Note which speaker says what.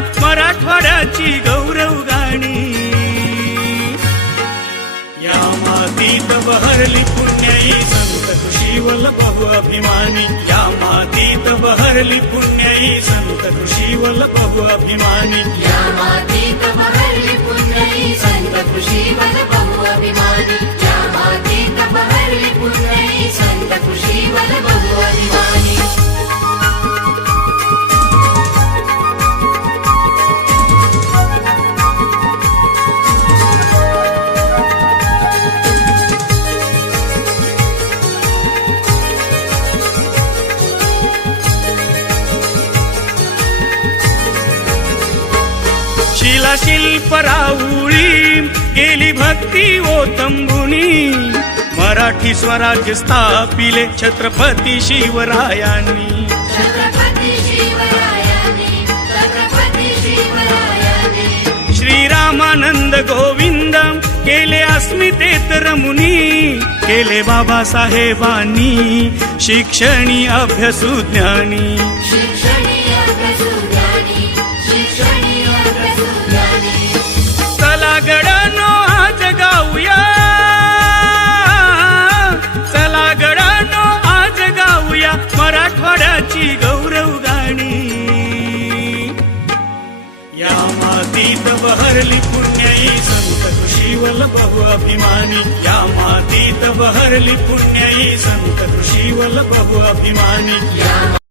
Speaker 1: मराठवाड्याची गौरव गाणी. या मातीत बहरली पुण्याई संत कृषीवल बहु अभिमानी.
Speaker 2: या मातीत बहरली पुण्याई संत कृषीवल बहु अभिमानी. या मातीत बहरली
Speaker 1: शिला शिल्प राऊळी गेली भक्ती ओतंबुनी मराठी स्वराज्य स्थापिले छत्रपती शिवरायांनी. श्रीरामानंद गोविंद केले अस्मितेत रमुनी. केले बाबासाहेबांनी शिक्षणी अभ्यासू मातीत बहरली पुण्यई. संत कृषीवल बहु अभिमानी. या मातीत बहरली पुण्यई. संत कृषीवल बहु अभिमानी.
Speaker 2: या